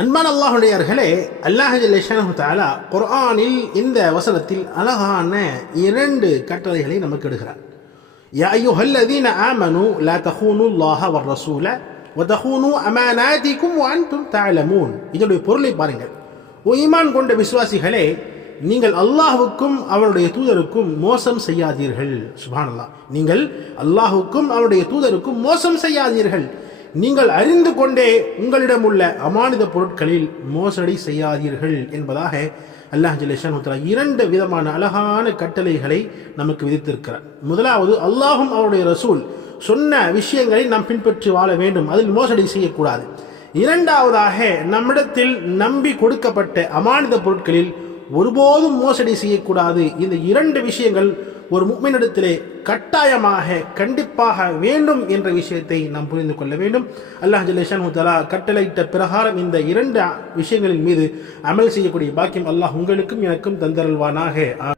அன்பான அல்லாஹுடையார்களே அல்லாஹ் ஜல்லேஷானு தாலா குர்ஆனில் இந்த வசனத்தில் அழகான இரண்டு கட்டளைகளை நமக்கு எடுகிறார் யா ஐயுஹல்லதீன ஆமனு லா தஹூனு அல்லாஹ வர் ரசூல வதஹூனு அமானாதிக்கும் அன்தும் தஅலமூன். இதனுடைய பொருளை பாருங்கள். ஓ ஈமான் கொண்ட விசுவாசிகளே நீங்கள் அல்லாஹுக்கும் அவருடைய தூதருக்கும் மோசம் செய்யாதீர்கள். சுபானல்லா நீங்கள் அல்லாஹுக்கும் அவருடைய தூதருக்கும் மோசம் செய்யாதீர்கள். நீங்கள் அறிந்து கொண்டே உங்களிடம் உள்ள அமானித பொருட்களில் மோசடி செய்யாதீர்கள் என்பதாக அல்லாஹ் ஜல்லேஷான் இரண்டு விதமான அழகான கட்டளைகளை நமக்கு விதித்திருக்கிறார். முதலாவது அல்லாஹும் அவருடைய ரசூல் சொன்ன விஷயங்களை நாம் பின்பற்றி வாழ வேண்டும். அதில் மோசடி செய்யக்கூடாது. இரண்டாவதாக நம்மிடத்தில் நம்பி கொடுக்கப்பட்ட அமானித பொருட்களில் ஒருபோதும் மோசடி செய்யக்கூடாது. இந்த இரண்டு விஷயங்கள் ஒரு முக்மினிடத்திலே கட்டாயமாக கண்டிப்பாக வேண்டும் என்ற விஷயத்தை நாம் புரிந்து கொள்ள வேண்டும். அல்லாஹ் ஜல்லேஷன் தலா கட்டளையிட்ட பிரகாரம் இந்த இரண்டு விஷயங்களின் மீது அமல் செய்யக்கூடிய பாக்கியம் அல்லாஹ் உங்களுக்கும் எனக்கும் தந்தருள்வானாக.